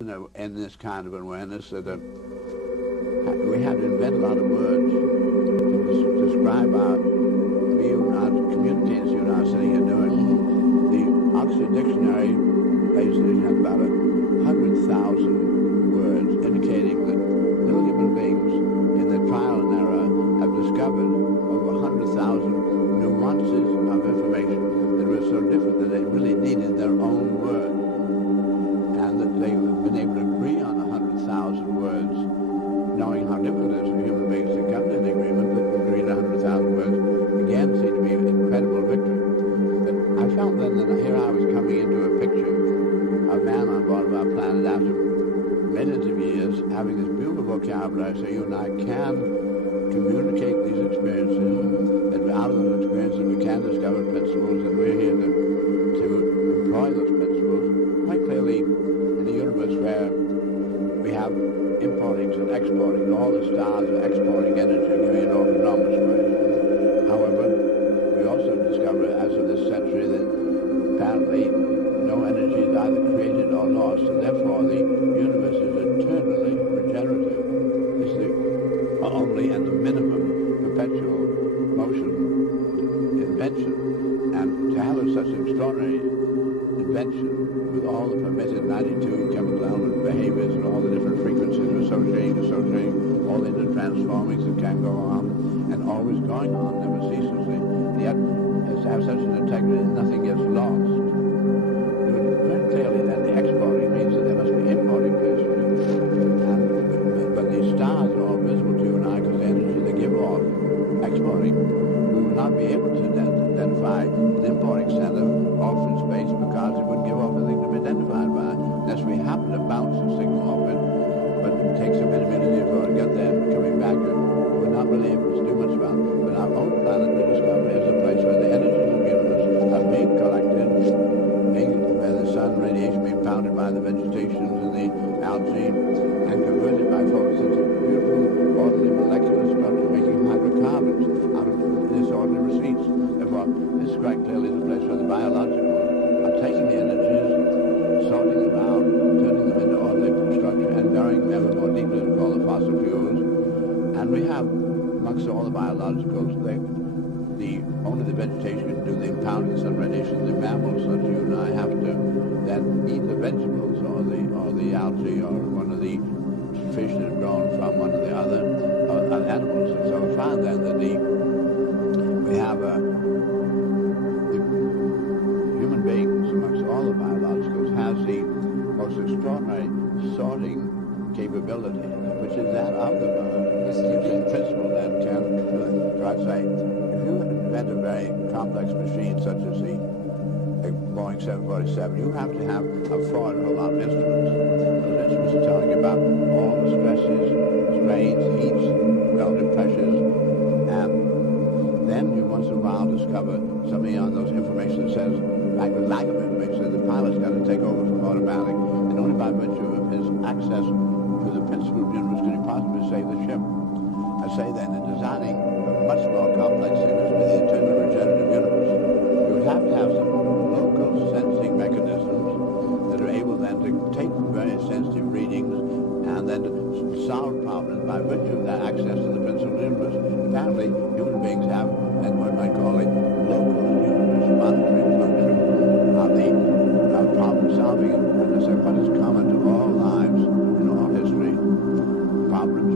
In this kind of awareness that we had to invent a lot of words to describe our communities you and I are sitting here doing. The Oxford Dictionary basically had about 100,000 words indicating that little human beings in their trial and error have discovered over 100,000 nuances of information that were so different that they really needed their own word. And that they've been able to agree on 100,000 words, knowing how difficult it is for human beings to come to an agreement that agree on 100,000 words, again seemed to be an incredible victory. But I felt then that here I was coming into a picture of man on board of our planet after millions of years, having this beautiful vocabulary so you and I can communicate these experiences, that out of those experiences we can discover principles, and we're here to employ those principles quite clearly in a universe where we have importing and exporting, and all the stars are exporting energy, giving it off enormous ways. However, we also discover as of this century that apparently no energy is either created or lost, and therefore the universe is eternally regenerative. It's the only and the minimum perpetual motion invention. And to have such an extraordinary invention with all the permitted 92 chemical element behaviors and all the different frequencies associating, all the transformings that can go on, and always going on, never ceaselessly, and yet to have such an integrity that nothing gets lost. Very clearly then the exporting means that there must be importing places. But these stars are all visible to you and I because the energy they give off exporting. We would not be able to identify an importing center off in space because it wouldn't give off anything to be identified by unless we happen to bounce a signal off it. But it takes a minute before we get there and coming back. We're not really able to do much about it. But our own planet, we discover, is a place where the energies of the universe are being collected, where the sun radiation being pounded by the vegetations and the algae and converted by photosynthesis into beautiful, orderly molecular structure, making hydrocarbons out of disorderly receipts. Therefore, this quite clearly is a place where the biological are taking the energies, sorting them out, turning them into orderly structure, and burying them ever more deeply to call the fossil fuels. And we have, amongst all the biologicals, only the vegetation can do the impounding sun radiation. The mammals, such as you and I, have to then eat the vegetables or the algae or one of the fish that is grown from one of the other animals. And so we find then that we have the human beings, amongst all the biologicals, has the most extraordinary sorting capability, which is that of the bird. In principle, then, can try to say, if you invent a very complex machine such as the Boeing 747, you have to have a whole lot of instruments. Those instruments are telling you about all the stresses, strains, heats, relative pressures, and then you once in a while discover something on those information that says, like with lack of information, the pilot's got to take over from automatic, and only by virtue of his access to the principle of the universe can he possibly save the ship. I say then, in designing a much more complex thing as the eternal regenerative universe, you would have to have some local sensing mechanisms that are able then to take very sensitive readings and then solve problems by virtue of that access to the principle of the universe. Apparently, human beings have, and what I call a local universe monitoring function of problem solving. And I say, what is common to all lives in all history? Problems,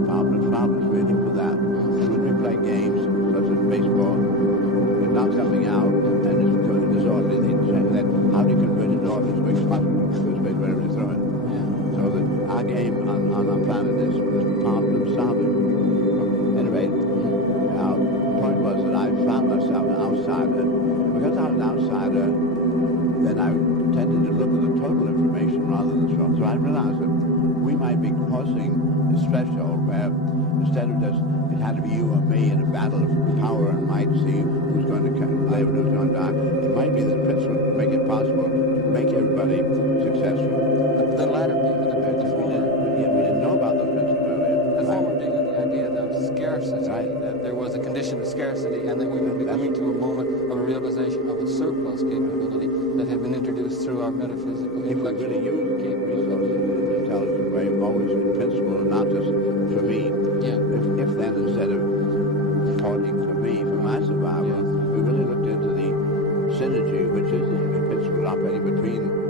we're here for that. And when we play games, such as baseball, you knock something out, and it's doing disorderly things, then how do you convert it to order so it's possible to space wherever you throw it? So that our game on our planet is problem solving. Anyway, now, the point was that I found myself an outsider. Because I was an outsider, then I tended to look at the total information rather than the short. So I realized that we might be crossing this threshold where instead of just it had to be you or me in a battle of power and might, see who's going to live and who's going to die, it might be the principle to make it possible to make everybody successful. The latter being the former. We didn't know about those principles earlier. The former being the idea of scarcity, right. That there was a condition of scarcity, and that we would be coming to a moment of a realization of a surplus capability that had been introduced through our metaphysical, intellectual resources to tell always in principle and not just for me. Yeah. If then instead of fighting for me, for my survival, we really looked into the synergy, which is the principle operating between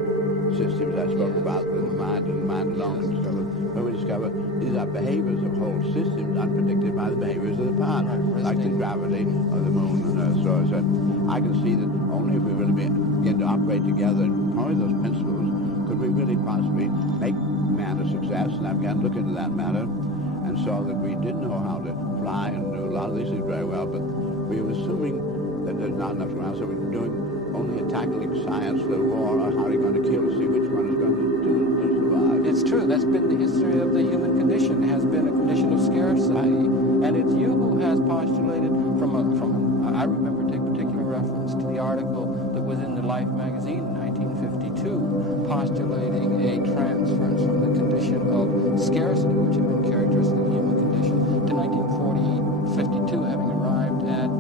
systems I spoke about, the mind and mind alone. Where we discover these are behaviors of whole systems unpredicted by the behaviors of the part, like the gravity of the moon and Earth. So I can see that only if we really begin to operate together and employ those principles could we really possibly make man a success. And I began to look into that matter and saw that we did know how to fly and do a lot of these things very well, but we were assuming that there's not enough around, so we were doing only a tackling science for war, or how are you going to kill, see which one is going to survive. It's true. That's been the history of the human condition. It has been a condition of scarcity. Right. And it's you who has postulated I remember take particular reference to the article that was in the Life magazine in 1952, postulating a transference from the condition of scarcity, which had been characteristic of the human condition, to 1952 having arrived at,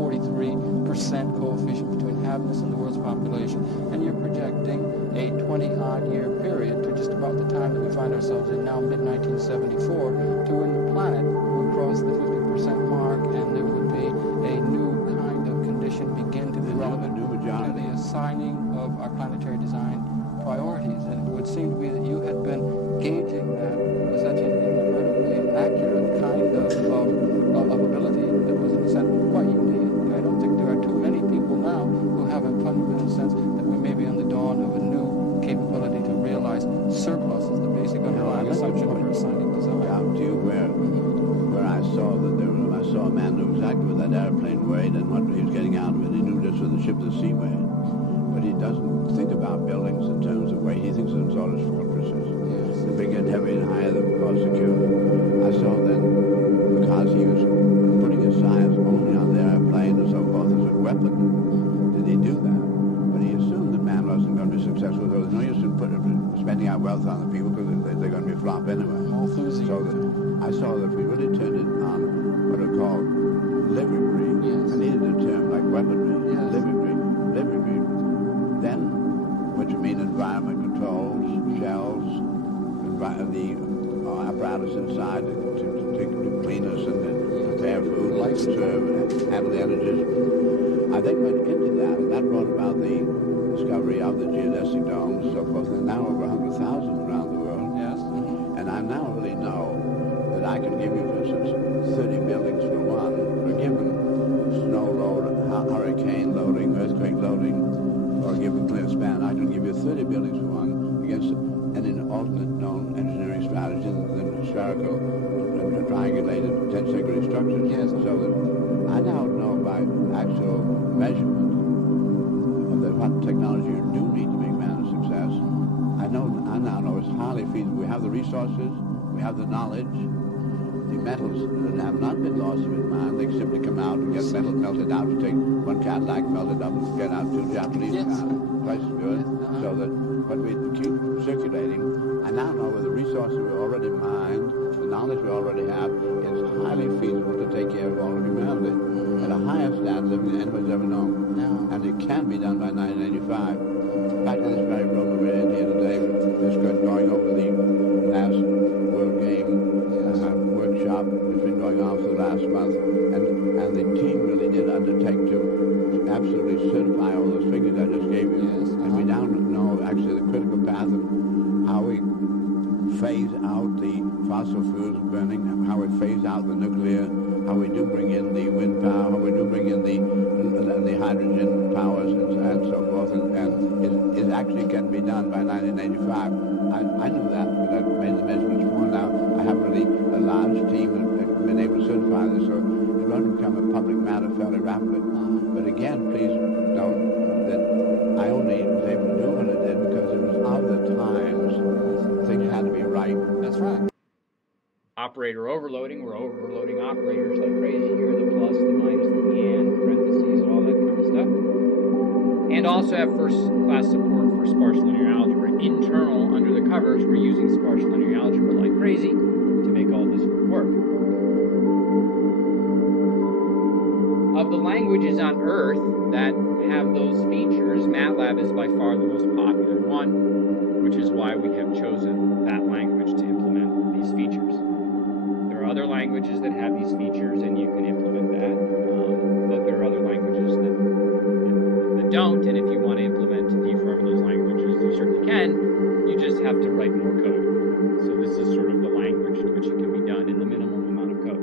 43% coefficient between inhabitants and the world's population, and you're projecting a 20-odd year period to just about the time that we find ourselves in now, mid-1974, to when the planet would cross the 50% mark and there would be a new kind of condition begin to develop, to the assigning of our planetary design priorities. And it would seem to be that you had been gauging that with such an incredibly accurate kind of ability that was, in a sense, quite unique. I don't think there are too many people now who have a fundamental sense that we may be on the dawn of a new capability to realize surplus as the basic underlying assumption for assigning design. Out to you where I saw that I saw a man knew exactly what that airplane weighed and what he was getting out of it. He knew just what the ship of the sea weighed. But he doesn't think about buildings in terms of weight. He thinks of them sort of as fortresses. Yes. The bigger and heavier and higher, the more secure. I saw then, because he was putting his science only on the airplane and so forth as a weapon, did he do that? But he assumed that man wasn't going to be successful. There was no use in spending our wealth on the people because they're going to be flop anyway. So that I saw that if we really turned it on what are called livery, I needed a term like weaponry, livery, then, which would mean environment controls, shells, the apparatus inside to clean us and prepare food, serve, and handle the energies. I then went into that, and that brought about the discovery of the geodesic domes and so forth, and now over 100,000 around the world. Yes. And I now really know that I can give you, for instance, 30 buildings for one, for a given snow load, hurricane loading, earthquake loading, or a given clear span. I can give you 30 buildings for one against an alternate known engineering strategy than spherical, triangulated, tenth-degree structures. Yes. So that I now know by actual measurement of what technology you do need to make man a success. I now know it's highly feasible. We have the resources, we have the knowledge, the metals that have not been lost of his mind. They simply come out and get metal melted out. You take one Cadillac, melt it up, and get out two Japanese cars. Twice as good. So that when we keep circulating, I now know with the resources we already mined, the knowledge we already have, it's highly feasible to take care of all of humanity at a higher standard than anybody's ever known. And it can be done by 1985. In fact, in this very room we're in here today, we're just going over the last World Game workshop that's been going on for the last month, and the team really did undertake to absolutely certify all those figures I just gave you. And we now know actually the critical path of how we phase out the fossil fuels burning, how we phase out the nuclear, how we do bring in the wind power, how we do bring in the hydrogen powers and so forth, and it actually can be done by 1985. I knew that because I made the measurements before. Now I have really a large team and been able to certify this, so it's going to become a public matter fairly rapidly. But again, please note that I only was able to do what I did because it was of the times. Things had to be right. That's right. Operator overloading. We're overloading operators like crazy here. The plus, the minus, the and, parentheses, all that kind of stuff. And also have first-class support for sparse linear algebra. Internal, under the covers, we're using sparse linear algebra like crazy to make all this work. Of the languages on Earth that have those features, MATLAB is by far the most popular one, which is why we have chosen that language to implement languages that have these features, and you can implement that. But there are other languages that don't, and if you want to implement deform those languages, you certainly can. You just have to write more code. So this is sort of the language in which it can be done in the minimum amount of code.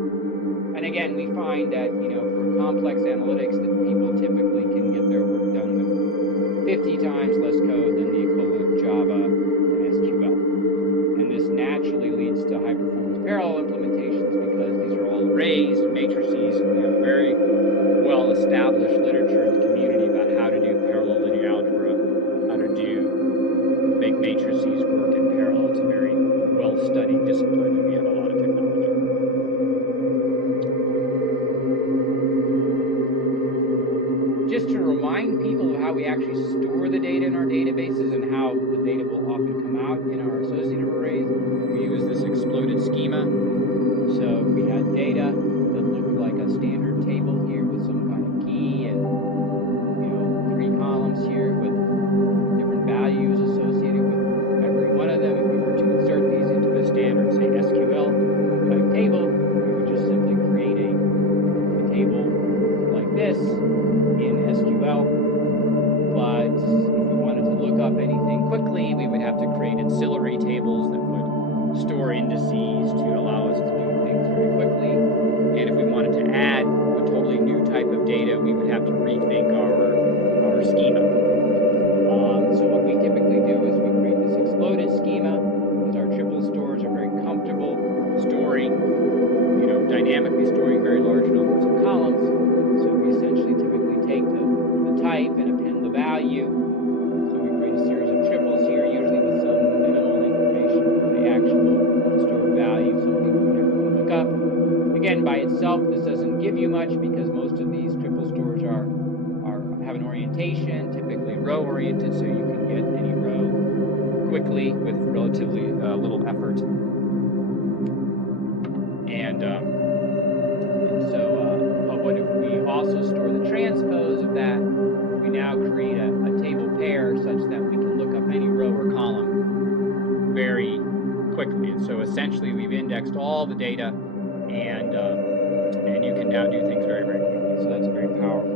And again, we find that, for complex analytics, that people typically can get their work done with 50 times less code than the equivalent of Java and SQL. And this naturally leads to high-performance parallel implementations because these are all arrays and matrices, and we have very well-established literature in the community about how to do parallel linear algebra, how to make matrices work in parallel. It's a very well-studied discipline, and we have a lot of technology. Just to remind people of how we actually store the data in our databases and how the data will often come out in our associative arrays, we use this exploded schema. So if we had data that looked like a standard table here with some kind of key and 3 columns here with different values associated with every one of them, if we were to insert these into a standard, say SQL type table, we would just simply create a table like this in SQL. But if we wanted to look up anything quickly, we would have to create ancillary tables that would store indices to allow us to do things very quickly. And if we wanted to add a totally new type of data, we would have to rethink our schema. So what we typically do is we create this exploded schema because our triple stores are very comfortable storing, dynamically storing very large numbers of columns. So we essentially typically take the type and append the value. So we create a series of triples here, usually with some minimal information for the actual stored value, something we would ever want to look up. Again, by itself, this doesn't give you much because most of these triple stores have an orientation, typically row-oriented, so you can get any row quickly with relatively little effort. But what if we also store the transpose of that? We now create a table pair such that we can look up any row or column very quickly. And so essentially we've indexed all the data, and you can now do things very, very quickly. So that's a very powerful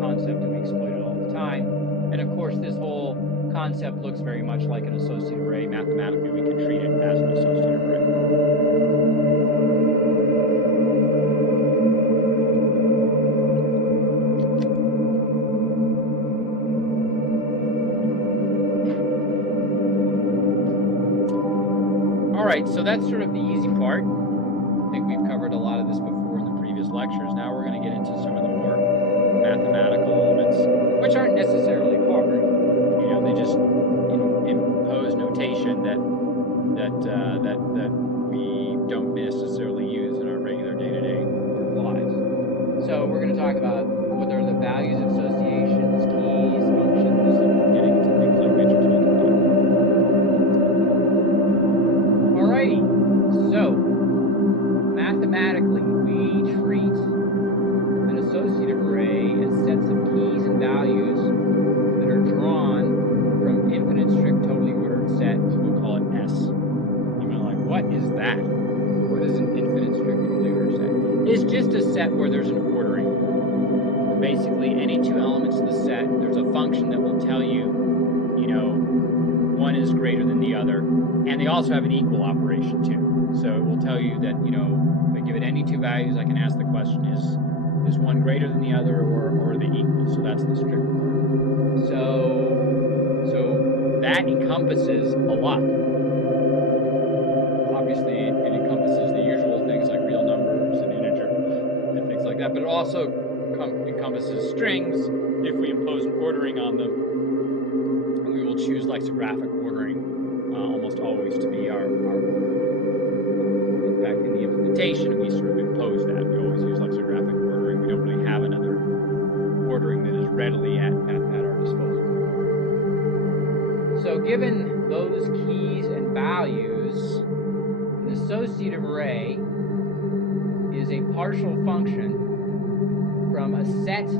concept, and we exploit it all the time. And of course, this whole concept looks very much like an associative array. Mathematically, we can treat it as an associative array. All right, so that's sort of the easy part. I think we've covered a lot of this before in the previous lectures. Now we're going to get into some of the more mathematical elements, which aren't necessarily hard. They just impose notation that we don't necessarily use in our regular day-to-day lives. So we're going to talk about what are the values of associations, keys, functions, and getting into things like matrix multiplication. Alrighty, so mathematically we treat an associative array as sets of keys and values that are drawn from infinite strict totally ordered set. We'll call it S. You might be like, what is that? What is an infinite strict totally ordered set? It's just a set where there's an ordering. Basically, any two elements of the set, there's a function that will tell you, one is greater than the other, and they also have an equal operation too. So it will tell you that, if I give it any two values, I can ask the question, is one greater than the other, or are they equal? So that's the strict order. So that encompasses a lot. Obviously, it encompasses the usual things like real numbers and integer and things like that, but it also encompasses strings if we impose an ordering on them, and we will choose lexicographic ordering almost always to be our order. In fact, in the implementation, we sort of impose that. We always use lexicographic ordering. We don't really have another ordering that is readily at our disposal. So given those keys and values, an associative array is a partial function from a set,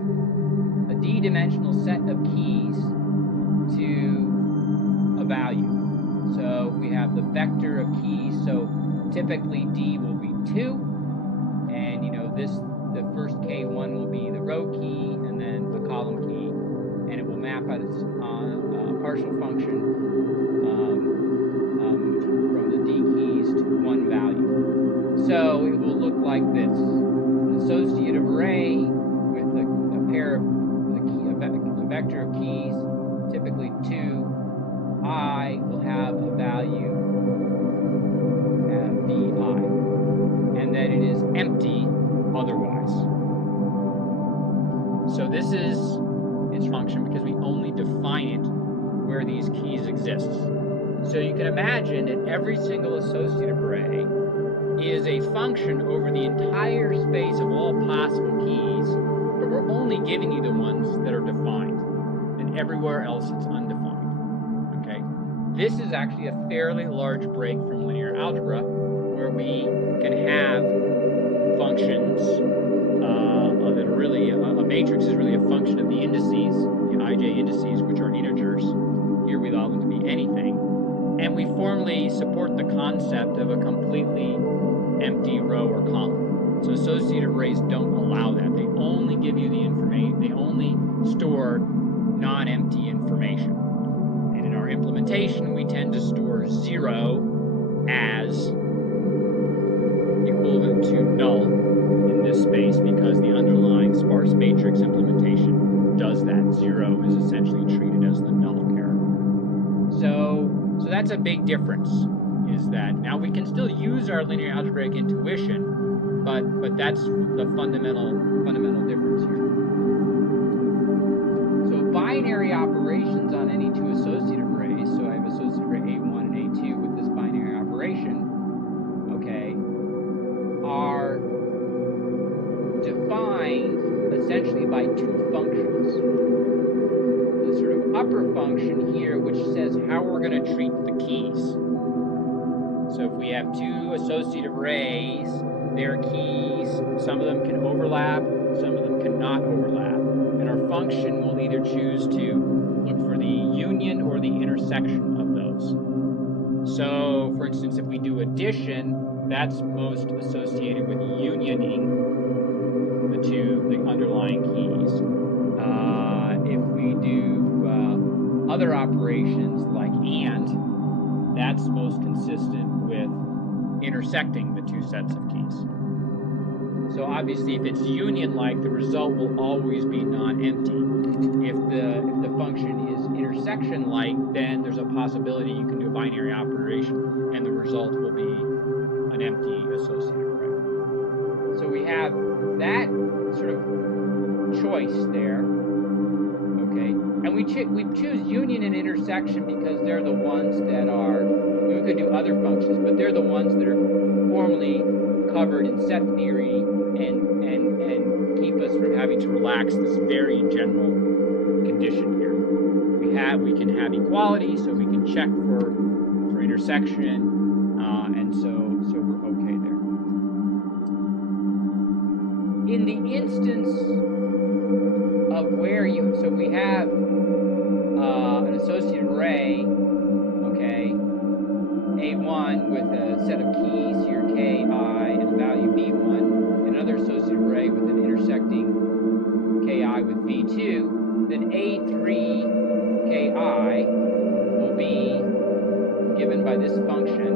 a d-dimensional set of keys to a value. So we have the vector of keys. So typically D will be 2, and the first K1 will be the row key and then a column key, and it will map out its partial function from the D keys to one value. So it will look like this: an associative array with a pair of a vector of keys, typically 2. I will have a value VI, and that it is empty otherwise. So this is its function because we only define it where these keys exist. So you can imagine that every single associative array is a function over the entire space of all possible keys, but we're only giving you the ones that are defined, and everywhere else it's undefined. Okay? This is actually a fairly large break from linear algebra, where we can have functions that are really, a matrix is really a function of the indices, the ij indices, which are integers. Here we allow them to be anything. And we formally support the concept of a completely empty row or column. So associative arrays don't allow that. They only give you the information, they only store non-empty information. And in our implementation, we tend to store 0 as equivalent to null in this space because the underlying sparse matrix implementation does that. 0 is essentially treated as the null character. So that's a big difference, is that now we can still use our linear algebraic intuition, but that's the fundamental difference here. So binary operations on any two associative arrays, so I have associative array A1 and A2 with this binary operation, okay, are defined essentially by two functions. The sort of upper function here, which says how we're going to treat the keys. So if we have two associative arrays, their keys, some of them can overlap, some of them cannot overlap. And our function will either choose to look for the union or the intersection of those. So, for instance, if we do addition, that's most associated with unioning the underlying keys. If we do other operations like AND, that's most consistent with intersecting the two sets of keys. So obviously, if it's union-like, the result will always be non-empty. If the function is intersection-like, then there's a possibility you can do a binary operation, and the result will be an empty associative array. So we have that sort of choice there, okay? And we choose union and intersection because they're the ones that are, we could do other functions, but they're the ones that are formally covered in set theory and keep us from having to relax this very general condition here. We can have equality, so we can check for intersection, and so we're okay there. In the instance of where so we have an associative array, okay, A1 with a set of keys here, Ki, and a value V1, and another associative array with an intersecting Ki with V2, then A3 Ki will be given by this function